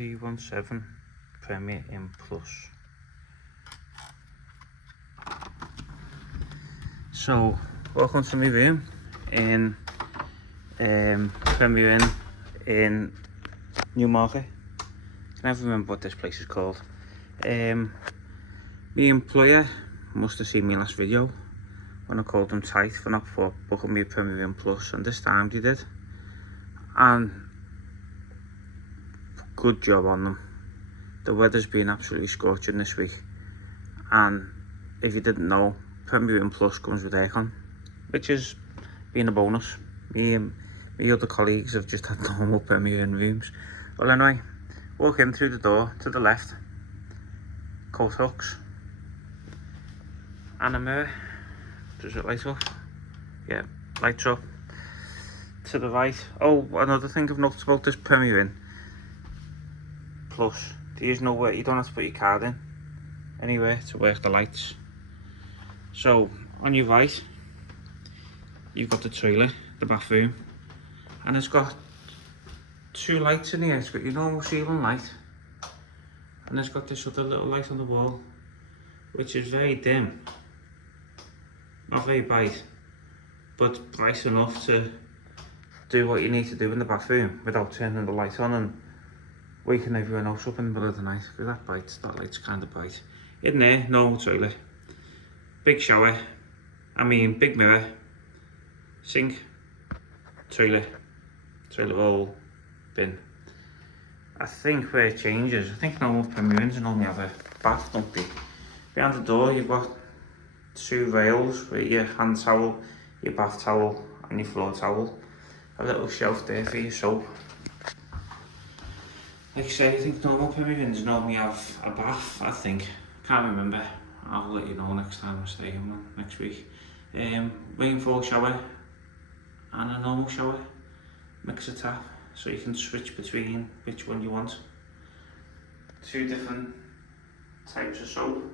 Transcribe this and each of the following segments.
317 Premier Inn Plus. So, welcome to my room in Premier Inn in Newmarket. I never remember what this place is called. My employer must have seen my last video when I called them tight for not booking me a Premier Inn Plus, and this time they did. And good job on them. The weather's been absolutely scorching this week, and if you didn't know, Premier Inn Plus comes with aircon, which has been a bonus. Me and my other colleagues have just had normal Premier Inn rooms. Well, anyway, walk in through the door to the left, coat hooks, and a mirror. Does it light up? Yeah, lights up. To the right. Oh, another thing I've noticed about this Premier Inn Plus, there's nowhere, you don't have to put your card in anywhere to work the lights. So on your right, you've got the toilet, the bathroom, and it's got two lights in here. It's got your normal ceiling light, and it's got this other little light on the wall, which is very dim, not very bright, but bright enough to do what you need to do in the bathroom without turning the light on and waking everyone else up in the middle of the night, because that light's kind of bright. In there, normal toilet, big shower, big mirror, sink, toilet roll, bin. I think where it changes, I think normal Premier Inns only have a bath, don't they? Behind the door you've got two rails with your hand towel, your bath towel and your floor towel. A little shelf there for your soap. Like I say, I think normal Premier Inns normally have a bath, I think. Can't remember. I'll let you know next time I stay in one, next week. Rainfall shower and a normal shower. Mixer tap, so you can switch between which one you want. Two different types of soap.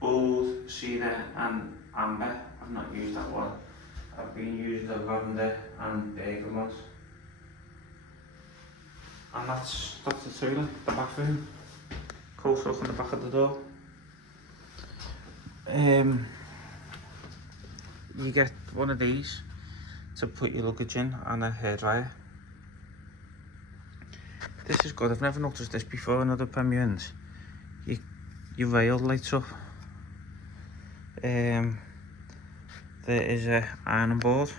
Old, cedar and amber. I've not used that one. I've been using the lavender and bergamot. And that's the toilet, the bathroom. Coat hook on the back of the door. You get one of these to put your luggage in, and a hairdryer. This is good. I've never noticed this before in other Premier Inns. Your rail lights up. There is a ironing board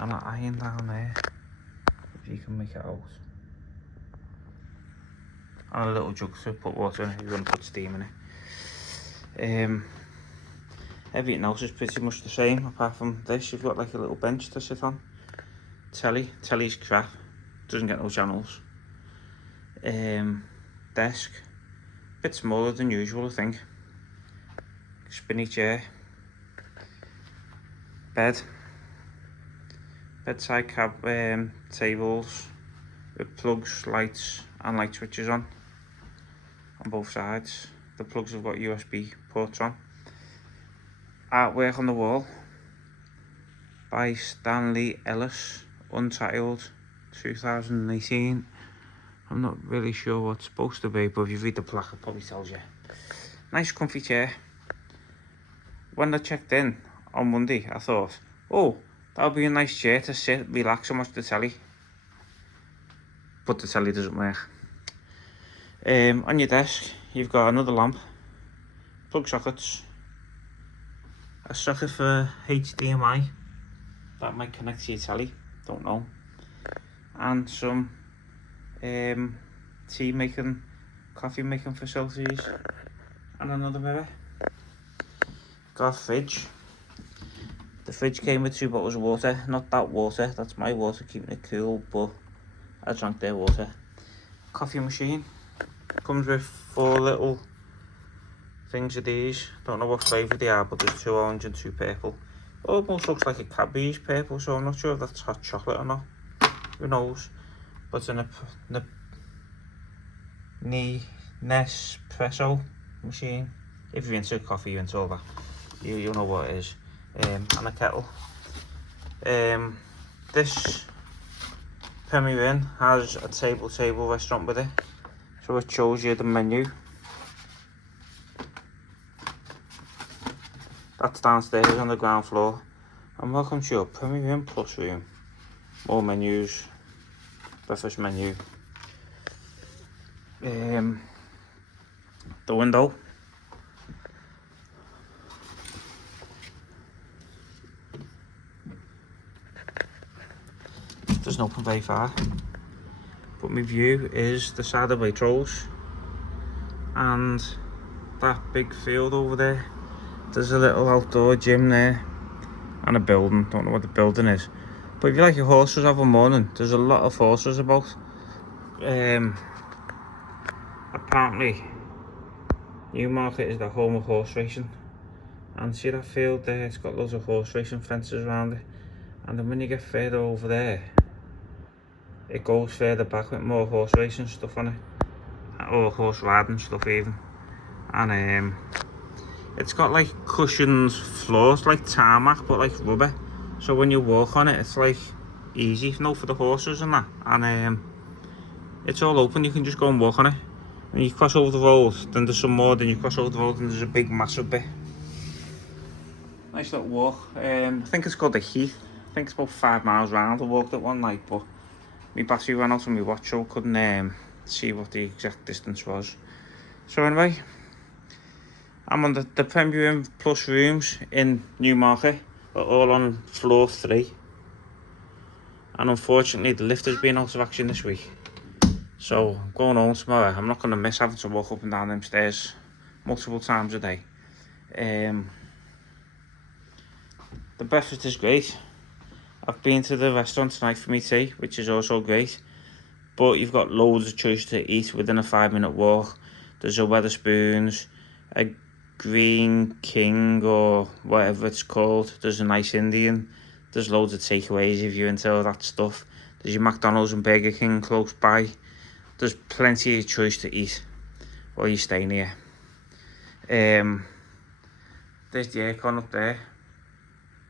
and an iron down there, if you can make it out. And a little jug to put water in if you want to put steam in it. Everything else is pretty much the same, apart from this. You've got like a little bench to sit on. Telly's crap, doesn't get no channels. Desk, bit smaller than usual I think. Spinny chair. Bedside tables with plugs, lights and light switches on both sides. The plugs have got USB ports on. Artwork on the wall by Stanley Ellis, untitled, 2018. I'm not really sure what it's supposed to be, but if you read the plaque it probably tells you. Nice comfy chair. When I checked in on Monday, I thought, oh, that would be a nice chair to sit, relax and watch the telly. But the telly doesn't work. On your desk, you've got another lamp, plug sockets, a socket for HDMI that might connect to your telly, don't know, and some tea making, coffee making facilities, and another mirror. Got a fridge. The fridge came with 2 bottles of water. Not that water, that's my water, keeping it cool, but I drank their water. Coffee machine. Comes with 4 little things of these. Don't know what flavour they are, but there's 2 orange and 2 purple. Almost looks like a Cadbury's purple, so I'm not sure if that's hot chocolate or not. Who knows? But it's a Nespresso machine. If you're into coffee, you're into all that. You'll know what it is. And a kettle. This Premier Inn has a table restaurant with it, so it shows you the menu. That's downstairs on the ground floor. And welcome to your Premier Inn Plus room. More menus, breakfast menu. The window. Doesn't open very far, but my view is the side of Waitrose and that big field over there. There's a little outdoor gym there and a building. Don't know what the building is, but if you like your horses of a morning, there's a lot of horses about. Apparently Newmarket is the home of horse racing, and see that field there, it's got loads of horse racing fences around it, and then when you get further over there it goes further back with more horse racing stuff on it, or horse riding stuff even. And it's got like cushioned floors, like tarmac but like rubber, so when you walk on it it's like easy, no, for the horses and that. And it's all open, you can just go and walk on it. And you cross over the road, then there's some more, then you cross over the road and there's a big massive bit. Nice little walk. I think it's called the Heath. I think it's about 5 miles round. I walked it one night, but my battery ran out on my watch, so I couldn't see what the exact distance was. So anyway, I'm on the Premier Inn Plus rooms in Newmarket. We're all on floor 3. And unfortunately the lift has been out of action this week. So I'm going home tomorrow. I'm not going to miss having to walk up and down them stairs multiple times a day. The breakfast is great. I've been to the restaurant tonight for me tea, which is also great. But you've got loads of choice to eat within a 5-minute walk. There's a Wetherspoons, a Green King or whatever it's called. There's a nice Indian. There's loads of takeaways if you're into all that stuff. There's your McDonald's and Burger King close by. There's plenty of choice to eat while you're staying here. There's the aircon up there,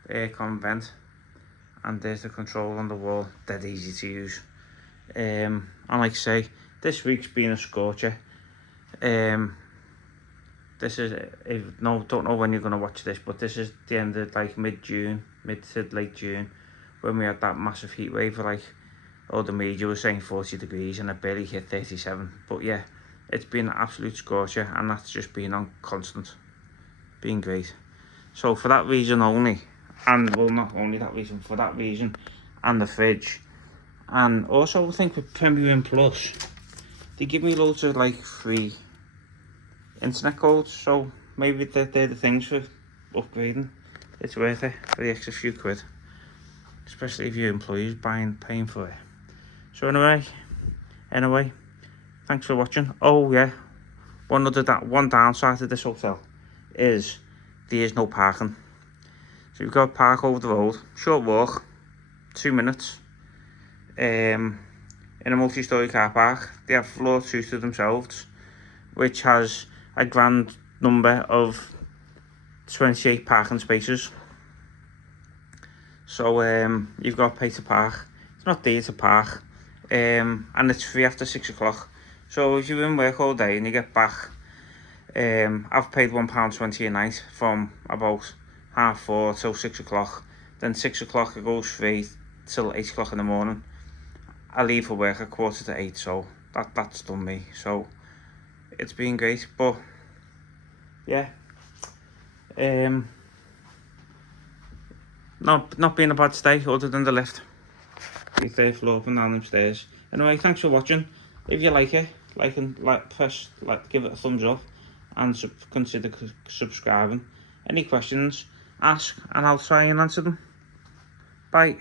the aircon vent, and there's the control on the wall, dead easy to use. And like I say, this week's been a scorcher. This is, don't know when you're going to watch this, but this is the end of like mid to late June, when we had that massive heat wave. Like all the media was saying 40 degrees and it barely hit 37. But yeah, it's been an absolute scorcher, and that's just been on constant, been great. So for that reason only, and well, not only that reason, for that reason and the fridge, and also I think with Premier Inn Plus, they give me loads of like free internet codes, so maybe they're the things for upgrading. It's worth it for the extra few quid, especially if your employees paying for it. So anyway, thanks for watching. Oh yeah, one downside to this hotel is there is no parking. So you've got to park over the road, short walk, 2 minutes, in a multi-storey car park. They have floor 2 to themselves, which has a grand number of 28 parking spaces. So you've got to pay to park. It's not dear to park, and it's free after 6 o'clock. So if you're in work all day and you get back, I've paid £1.20 a night from about 4:30 till 6 o'clock. Then 6 o'clock it goes free till 8 o'clock in the morning. I leave for work at 7:45, so that's done me. So it's been great, but yeah, not being a bad stay other than the lift. The 3rd floor up and down them stairs. Anyway, thanks for watching. If you like it, give it a thumbs up, and consider subscribing. Any questions, ask and I'll try and answer them. Bye.